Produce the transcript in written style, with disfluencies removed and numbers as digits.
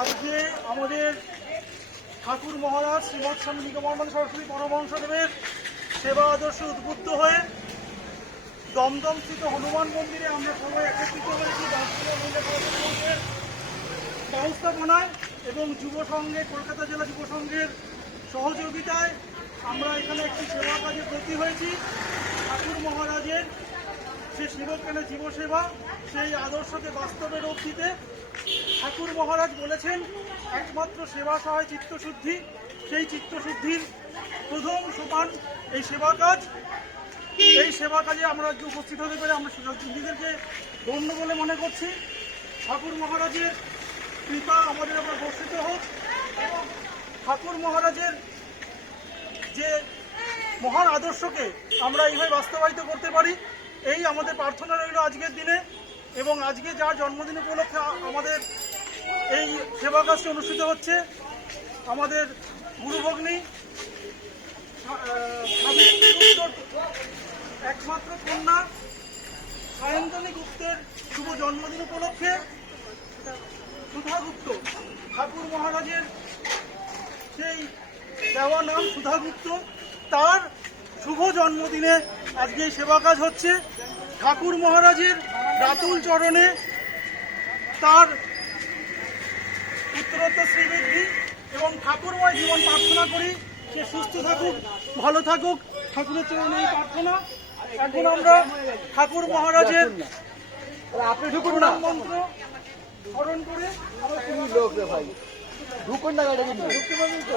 আজকে আমাদের ঠাকুর মহারাজ শ্রীমৎ স্বামী নিগমানন্দ সরস্বতী পরমহংসদেবের সেবা আদর্শে উদ্বুদ্ধ হয়ে দমদমস্থিত হনুমান মন্দিরে আমরা সবাই একত্রিত হয়েছি ব্যবস্থাপনায় এবং যুব সংঘে, কলকাতা জেলা যুব সংঘের সহযোগিতায় আমরা এখানে একটি সেবা কাজে ব্রতী হয়েছি। ঠাকুর মহারাজের সে সেবকখানে জীবসেবা, সেই আদর্শকে বাস্তবে রূপ দিতে ঠাকুর মহারাজ বলেছেন একমাত্র সেবা সহায় চিত্তশুদ্ধি। সেই চিত্তশুদ্ধির প্রথম সোপান এই সেবা কাজ। এই সেবা কাজে আমরা উপস্থিত হতে পেরে আমরা নিজেদেরকে ধন্য বলে মনে করছি। ঠাকুর মহারাজের কৃপা আমাদের উপর বর্ষিত হোক এবং ঠাকুর মহারাজের যে মহান আদর্শকে আমরা এইভাবে বাস্তবায়িত করতে পারি, এই আমাদের প্রার্থনা রইল আজকের দিনে। এবং আজকে যার জন্মদিন উপলক্ষে আমাদের এই সেবা কাজটি অনুষ্ঠিত হচ্ছে, আমাদের গুরুভগ্নী একমাত্র কন্যা সায়ন্তনী গুপ্তের শুভ জন্মদিন উপলক্ষে সুধা গুপ্ত, ঠাকুর মহারাজের সেই দেওয়া নাম সুধা গুপ্ত, তার শুভ জন্মদিনে আজকে এই সেবা কাজ হচ্ছে। ঠাকুর মহারাজের রাতুল চরণে তার উত্তরোত্তর শ্রীবৃদ্ধি এবং ঠাকুরময় জীবন প্রার্থনা করি। সে সুস্থ থাকুক, ভালো থাকুক, ঠাকুরের চরণে এই প্রার্থনা। এখন আমরা ঠাকুর মহারাজের মন্ত্র স্মরণ করে ঢুকতে পারবেন তো।